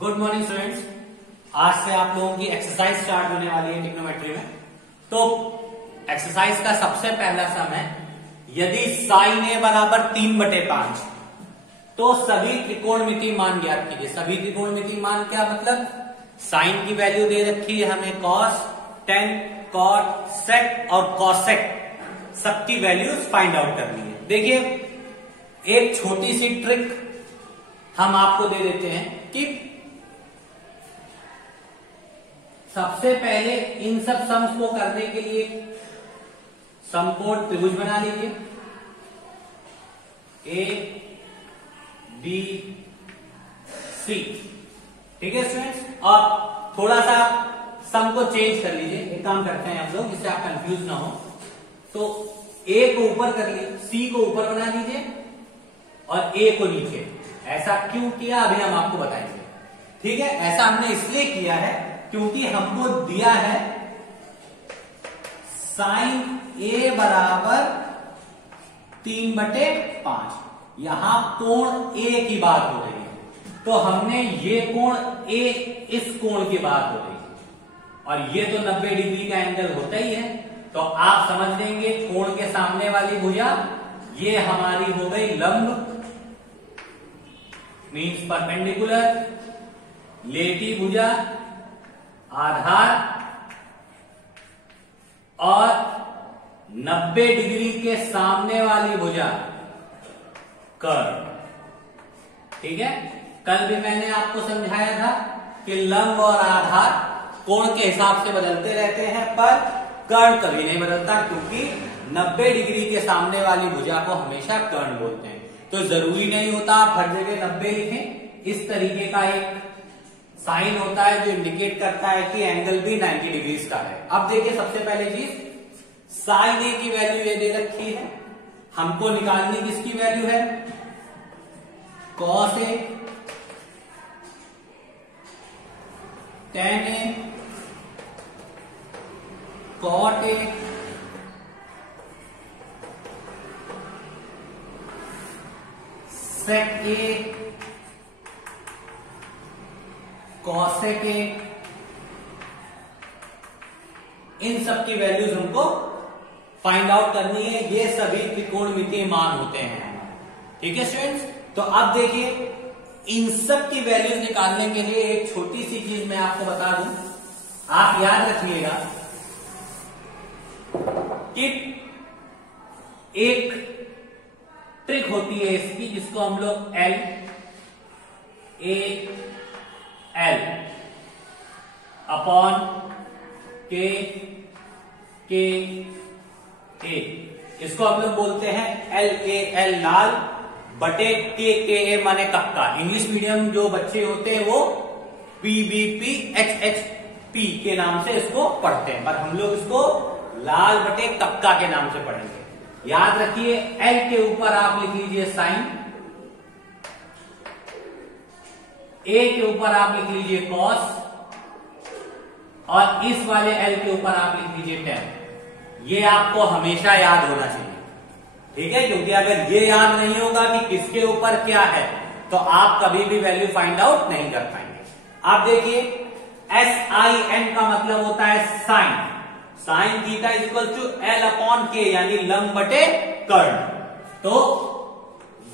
Good morning students. आज से आप लोगों की एक्सरसाइज स्टार्ट होने वाली है ट्रिग्नोमेट्री में। तो एक्सरसाइज का सबसे पहला सम है, यदि साइन ए बराबर 3/5 तो सभी त्रिकोणमितीय मान ज्ञात कीजिए। सभी त्रिकोणमितीय मान क्या मतलब, साइन की वैल्यू दे रखी है हमें कॉस, टेन, कॉट, सेक और कॉसेक, सबकी वैल्यूज फाइंड आउट करनी है। देखिए एक छोटी सी ट्रिक हम आपको दे देते हैं कि सबसे पहले इन सब सम्स को करने के लिए समकोण त्रिभुज बना लीजिए, ए बी सी। ठीक है स्टूडेंट्स, और थोड़ा सा सम को चेंज कर लीजिए। एक काम करते हैं हम लोग जिससे आप कंफ्यूज ना हो। तो ए को ऊपर कर लीजिए, सी को ऊपर बना लीजिए और ए को नीचे। ऐसा क्यों किया अभी हम आपको बताएंगे। ठीक है, ऐसा हमने इसलिए किया है क्योंकि हमको दिया है साइन ए बराबर 3/5। यहां कोण ए की बात हो रही है, तो हमने ये कोण ए, इस कोण की बात हो रही है और ये तो 90 डिग्री का एंगल होता ही है। तो आप समझ लेंगे कोण के सामने वाली भुजा ये हमारी हो गई लंब, मीन्स परपेंडिकुलर, लेटी भुजा आधार, और 90 डिग्री के सामने वाली भुजा कर्व। ठीक है, कल भी मैंने आपको समझाया था कि लंब और आधार कोण के हिसाब से बदलते रहते हैं पर कर्ण कभी नहीं बदलता, क्योंकि 90 डिग्री के सामने वाली भुजा को हमेशा कर्ण बोलते हैं। तो जरूरी नहीं होता आप हर जगह 90 लिखें। इस तरीके का एक साइन होता है जो इंडिकेट करता है कि एंगल भी 90 डिग्री का है। अब देखिए सबसे पहले चीज, साइन ए की वैल्यू ये दे रखी है, हमको निकालनी किसकी वैल्यू है, cos A, tan A, cot A, sec A, cosec A. इन सब की वैल्यूज हमको फाइंड आउट करनी है। ये सभी त्रिकोणमितीय मान होते हैं। ठीक है स्टूडेंट्स, तो अब देखिए इन सब की वैल्यूज निकालने के लिए एक छोटी सी चीज मैं आपको बता दूं, आप याद रखिएगा कि एक ट्रिक होती है इसकी, जिसको हम लोग एल अपॉन के ए, इसको हम लोग बोलते हैं LAL लाल बटे के माने कक्का। इंग्लिश मीडियम जो बच्चे होते हैं वो PBPHHP के नाम से इसको पढ़ते हैं, पर हम लोग इसको लाल बटे कक्का के नाम से पढ़ेंगे। याद रखिए L के ऊपर आप लिख लीजिए साइन, A के ऊपर आप लिख लीजिए कॉस, और इस वाले L के ऊपर आप लिख लीजिए टेन। ये आपको हमेशा याद होना चाहिए। ठीक है, क्योंकि अगर ये याद नहीं होगा कि किसके ऊपर क्या है तो आप कभी भी वैल्यू फाइंड आउट नहीं कर पाएंगे। आप देखिए SIN का मतलब होता है sine, sine theta equal to L/K यानी लंब बटे कर्ण। तो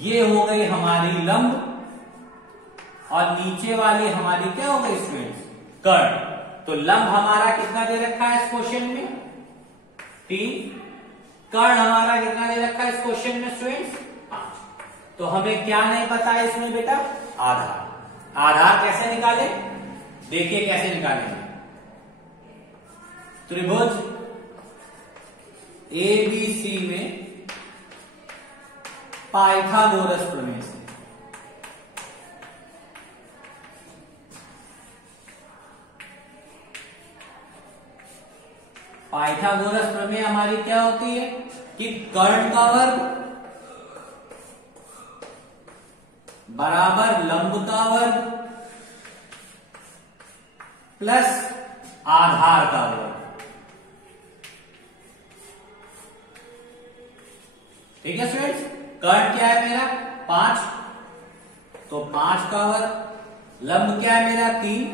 ये हो गई हमारी लंब और नीचे वाली हमारी क्या हो गई स्टूडेंट्स, कर्ण। तो लंब हमारा कितना दे रखा है इस क्वेश्चन में, 3। कर्ण हमारा कितना दे रखा है इस क्वेश्चन में स्टूडेंट्स, 5। तो हमें क्या नहीं पता है इसमें बेटा, आधार। आधार कैसे निकाले, देखिए कैसे निकालेंगे। त्रिभुज ABC में पाइथागोरस प्रमेय से पाइथागोरस प्रमेय हमारी क्या होती है कि कर्ण का वर्ग बराबर लंब का वर्ग प्लस आधार का वर्ग। ठीक है स्टूडेंट्स, कर्ण क्या है मेरा 5, तो 5 का वर्ग लंब क्या है मेरा 3,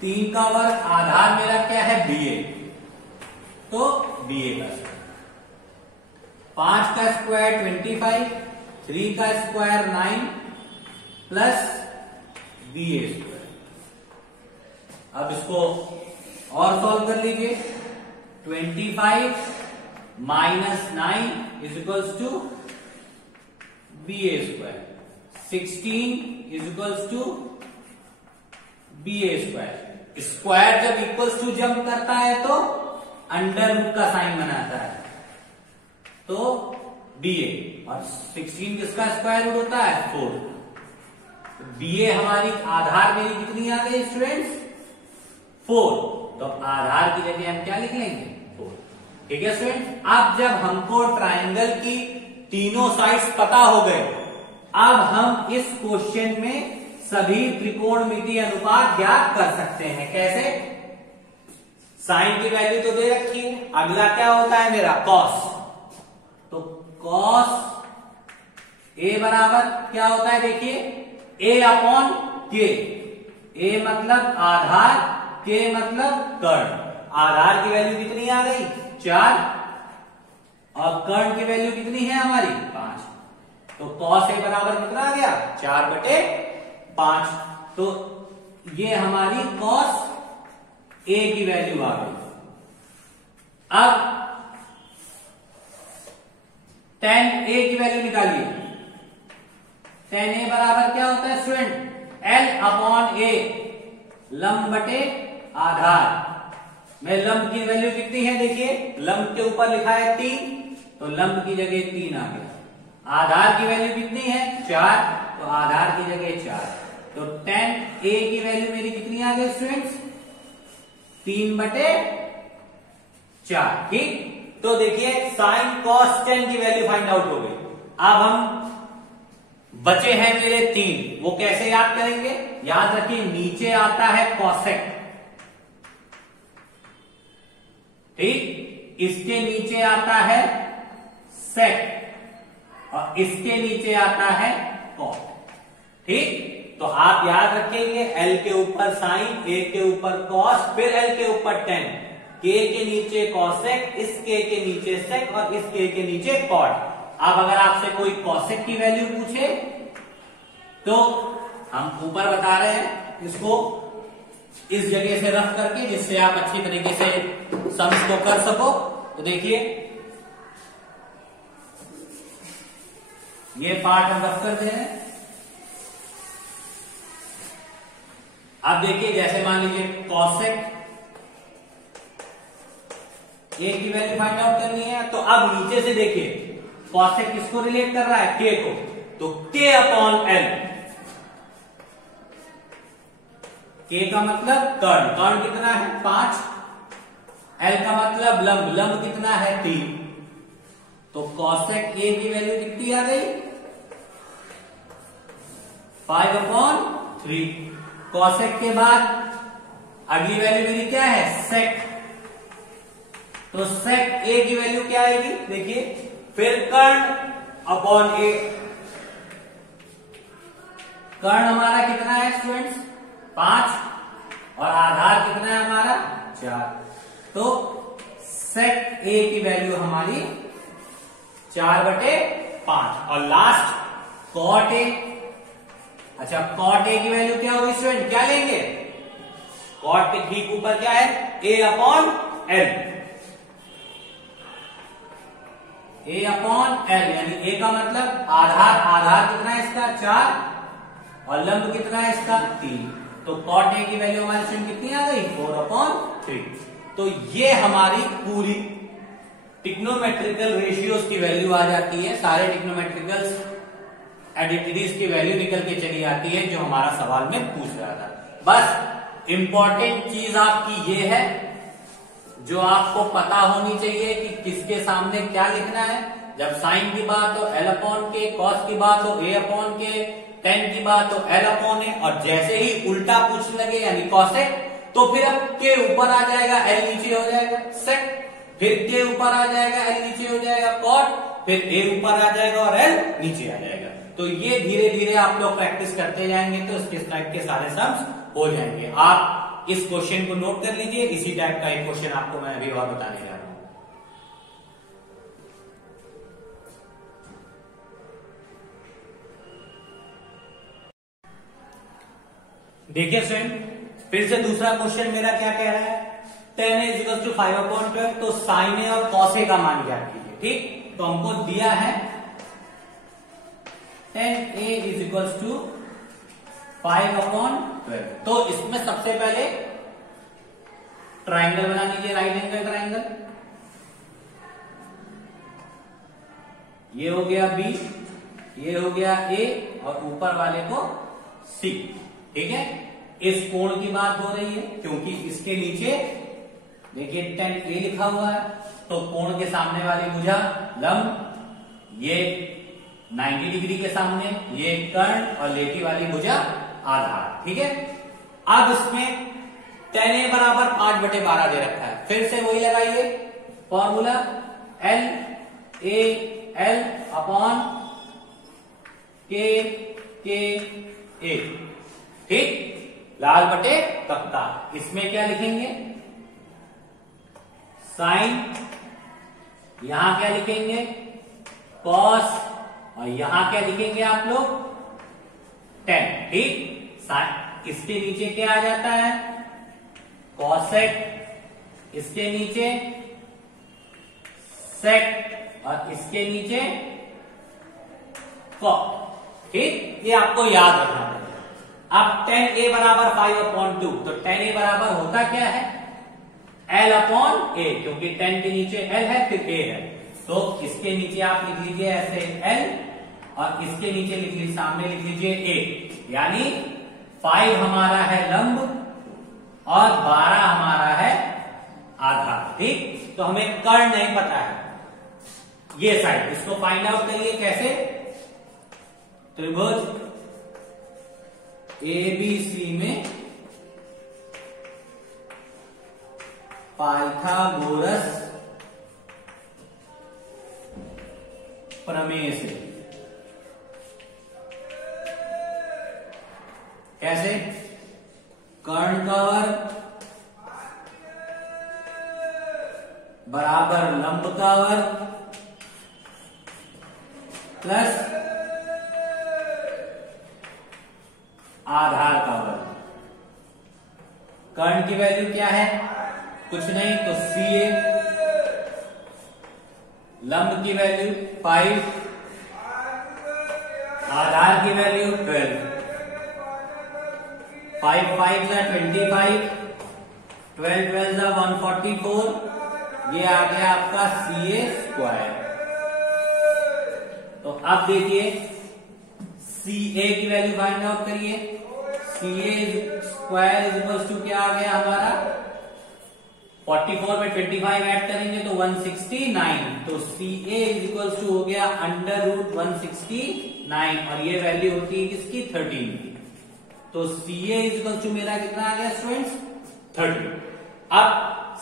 3 का वर्ग, आधार मेरा क्या है BA, तो BA का स्क्वायर, 5 का स्क्वायर 25, 3 का स्क्वायर 9 प्लस BA स्क्वायर। अब इसको और सॉल्व कर लीजिए। 25 minus 9 is equals to BA square, 16 is equals to BA square. Square जब इक्वल्स टू जंप करता है तो अंडर रूट का साइन बनाता है, तो BA, और 16 किसका स्क्वायर रूट होता है 4। BA हमारी आधार मेरी कितनी आ गई स्टूडेंट्स 4, तो आधार की जगह हम क्या लिख लेंगे 4। ठीक है स्टूडेंट्स, अब जब हमको ट्रायंगल की तीनों साइड्स पता हो गए, अब हम इस क्वेश्चन में सभी त्रिकोणमितीय अनुपात ज्ञात कर सकते हैं। कैसे? साइन की वैल्यू तो दे रखी है, अगला क्या होता है मेरा कॉस, तो कॉस ए बराबर क्या होता है देखिए ए अपॉन के, ए मतलब आधार, के मतलब कर्ण। आधार की वैल्यू कितनी आ गई 4 और कर्ण की वैल्यू कितनी है हमारी 5, तो कॉस ए बराबर कितना आ गया 4/5। तो ये हमारी कॉस ए की वैल्यू आ गई। अब tan a की वैल्यू निकालिए। tan a बराबर क्या होता है स्टूडेंट L अपॉन a, लंब बटे आधार में लंब की वैल्यू कितनी है देखिए, लंब के ऊपर लिखा है 3, तो लंब की जगह 3 आ गया। आधार की वैल्यू कितनी है 4, तो आधार की जगह 4, तो tan a की वैल्यू मेरी कितनी आ गई स्टूडेंट्स 3/4। ठीक, तो देखिए साइन कॉस tan की वैल्यू फाइंड आउट हो गई। अब हम बचे हैं मेरे 3, वो कैसे याद करेंगे, याद रखिए नीचे आता है कॉसेक, ठीक, इसके नीचे आता है सेक और इसके नीचे आता है कॉट। ठीक, तो आप याद रखेंगे L के ऊपर साइन, A के ऊपर कॉस, फिर L के ऊपर tan, K के नीचे कॉसेक, इस K के नीचे सेक और इस K के नीचे कॉट। अब अगर आपसे कोई कॉसेक की वैल्यू पूछे तो हम ऊपर बता रहे हैं इसको इस जगह से रफ करके, जिससे आप अच्छी तरीके से सम्स को कर सको। तो देखिए ये पार्ट हम रफ कर दे रहे हैं। अब देखिए जैसे मान लीजिए कॉसेक ए की वैल्यू फाइंड आउट करनी है, तो अब नीचे से देखिए कॉसेक किसको रिलेट कर रहा है के को, तो के अपॉन एल, के का मतलब कर्ण, कर्ण कितना है 5, एल का मतलब लंब, लंब कितना है 3, तो कॉसेक ए की वैल्यू कितनी आ गई 5/3। कॉसेक के बाद अगली वैल्यू मेरी क्या है सेक, तो सेक ए की वैल्यू क्या आएगी देखिए, फिर कर्ण अपॉन ए, कर्ण हमारा कितना है स्टूडेंट्स 5 और आधार कितना है हमारा 4, तो सेक ए की वैल्यू हमारी 4/5 और लास्ट कॉट ए। अच्छा कॉट ए की वैल्यू क्या होगी स्टूडेंट, क्या लेंगे कॉट के ठीक ऊपर क्या है ए अपॉन एल, ए अपॉन एल, यानी ए का मतलब आधार, आधार कितना है इसका 4 और लंब कितना है इसका 3, तो कॉट ए की वैल्यू हमारी स्टूडेंट कितनी आ गई 4/3। तो ये हमारी पूरी टिग्नोमेट्रिकल रेशियोज की वैल्यू आ जाती है, सारे टिग्नोमेट्रिकल एडिटिविटीज की वैल्यू निकल के चली आती है जो हमारा सवाल में पूछ रहा था। बस इंपॉर्टेंट चीज आपकी ये है जो आपको पता होनी चाहिए कि किसके सामने क्या लिखना है। जब साइन की बात हो L अपॉन के, कॉस की बात हो A अपॉन के, tan की बात हो L अपॉन ए, और जैसे ही उल्टा पूछने लगे यानी कॉसेक, तो फिर अब के ऊपर आ जाएगा L नीचे हो जाएगा सेक, फिर के ऊपर आ जाएगा L नीचे हो जाएगा कॉट, फिर A ऊपर आ जाएगा और L नीचे आ जाएगा। तो ये धीरे धीरे आप लोग प्रैक्टिस करते जाएंगे तो इस टाइप के सारे सम्स हो जाएंगे। आप इस क्वेश्चन को नोट कर लीजिए, इसी टाइप का एक क्वेश्चन आपको मैं अभी और बताने जा रहा हूं। देखिए फ्रेंड, फिर से दूसरा क्वेश्चन मेरा क्या कह रहा है, 10a = 5/12, तो साइन ए और कॉस ए का मान ज्ञात कीजिए। ठीक, तो हमको दिया है 10a = 5/12। तो इसमें सबसे पहले ट्राइंगल बना लीजिए, राइट एंगल ट्राइंगल। ये हो गया बी, ये हो गया ए, और ऊपर वाले को सी। ठीक है, इस कोण की बात हो रही है क्योंकि इसके नीचे देखिए 10a लिखा हुआ है, तो कोण के सामने वाली भुजा लंब, ये 90 डिग्री के सामने, ये कर्ण, और लेटी वाली भुजा आधार। ठीक है, अब इसमें 10a = 5/12 दे रखा है। फिर से वही लगाइए formula, L A L upon K A। ठीक, लाल बटे तख्ता। इसमें क्या लिखेंगे, साइन, यहां क्या लिखेंगे कॉस, और यहां क्या लिखेंगे आप लोग 10। ठीक, इसके नीचे क्या आ जाता है कॉसेक, इसके नीचे सेक, और इसके नीचे कॉट। ठीक, ये आपको याद रखना है। अब 10a = 5/2, तो 10a बराबर होता क्या है L/a, क्योंकि 10 के नीचे L है फिर a है, तो इसके नीचे आप लिख लीजिए ऐसे L, और इसके नीचे लिख लीजिए, सामने लिख लीजिए a, यानी 5 हमारा है लंब और 12 हमारा है आधार। ठीक, तो हमें कर्ण नहीं पता है, ये साइड, इसको फाइंड आउट करिए कैसे। त्रिभुज ABC में पाइथागोरस प्रमेय से, कैसे, कर्ण का वर्ग बराबर लंब का वर्ग प्लस आधार का वर्ग। कर्ण की वैल्यू क्या है, कुछ नहीं, तो CA, लंब की वैल्यू 5, आधार की वैल्यू 12, 5 5 = 25, 12 12 = 144, ये आ गया आपका CA²। तो अब देखिए CA की वैल्यू फाइंड आउट करिए। CA² क्या आ गया हमारा, 44 में 25 ऐड करेंगे तो 169, तो CA हो गया √169, और ये वैल्यू होती है किसकी 13 की। तो CA मेरा कितना आ गया स्टूडेंट्स 30। अब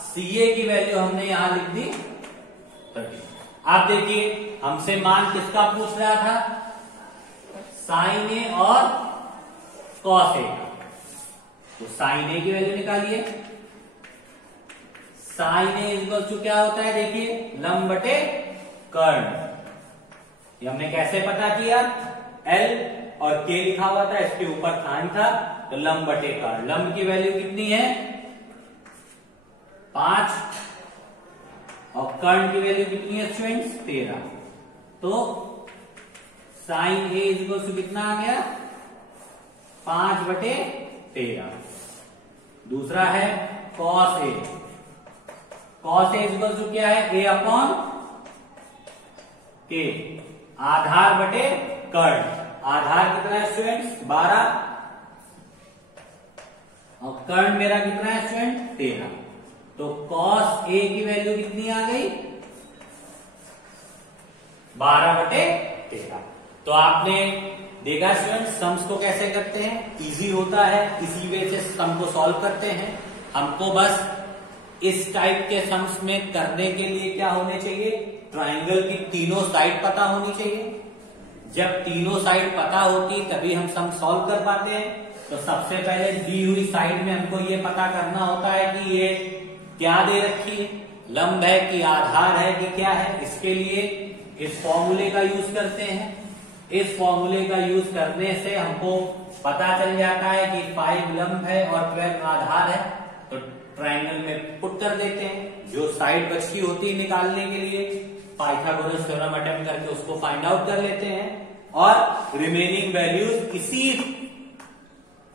CA की वैल्यू हमने यहां लिख दी 30। आप देखिए हमसे मान किसका पूछ रहा था, साइन ए और कॉस ए, तो साइन ए की वैल्यू निकालिए। साइन ए क्या होता है, देखिए लंब बटे कर्ण। ये हमने कैसे पता किया, L और K लिखा हुआ था, इसके ऊपर साइन था, तो लंब बटे कर्ण। लंब की वैल्यू कितनी है 5, और कर्ण की वैल्यू कितनी है स्टूडेंट्स 13। तो साइन ए कितना आ गया 5/13। दूसरा है कॉस ए, कॉस ए क्या है A/K, आधार बटे कर्ण। आधार कितना है स्टूडेंट्स 12, और कर्ण मेरा कितना है स्टूडेंट 13। तो कॉस ए की वैल्यू कितनी आ गई 12/13। तो आपने देखा स्टूडेंट सम्स को कैसे करते हैं, इजी होता है, इसी वे से सम को सॉल्व करते हैं। हमको बस इस टाइप के सम्स में करने के लिए क्या होने चाहिए, ट्राइंगल की तीनों साइड पता होनी चाहिए। जब तीनों साइड पता होती तभी हम सम सॉल्व कर पाते हैं। तो सबसे पहले दी हुई साइड में हमको ये पता करना होता है कि ये क्या दे रखी है, लंब है कि आधार है कि क्या है। इसके लिए इस फॉर्मूले का यूज करते हैं। इस फॉर्मूले का यूज करने से हमको पता चल जाता है कि 5 लंब है और 12 आधार है। तो ट्राइंगल में पुट कर देते हैं। जो साइड बची होती है निकालने के लिए पाइथागोरस थ्योरम अटेम्प्ट करके उसको फाइंड आउट कर लेते हैं और रिमेनिंग वैल्यूज इसी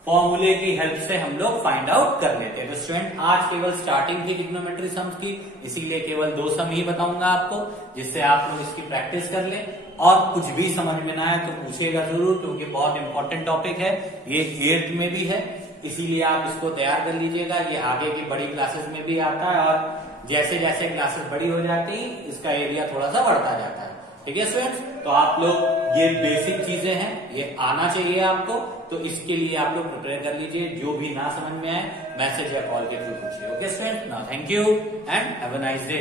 फॉर्मूले की हेल्प से हम लोग फाइंड आउट कर लेते हैं। तो स्टूडेंट आज केवल स्टार्टिंग थी ट्रिग्नोमेट्री सम्स की, इसीलिए केवल 2 सम ही बताऊंगा आपको, जिससे आप लोग इसकी प्रैक्टिस कर लें। और कुछ भी समझ में ना आए तो पूछेगा जरूर, क्योंकि बहुत इंपॉर्टेंट टॉपिक है, ये 8th में भी है, इसीलिए आप इसको तैयार कर लीजिएगा। ये आगे की बड़ी क्लासेस में भी आता है और जैसे जैसे क्लासेस बड़ी हो जाती इसका एरिया थोड़ा सा बढ़ता जाता है। ठीक है स्टूडेंट्स, तो आप लोग ये बेसिक चीजें हैं, ये आना चाहिए आपको। तो इसके लिए आप लोग प्रिपेयर कर लीजिए। जो भी ना समझ में आए मैसेज या कॉल के थ्रू पूछिए। Okay student, now thank you and have a nice day.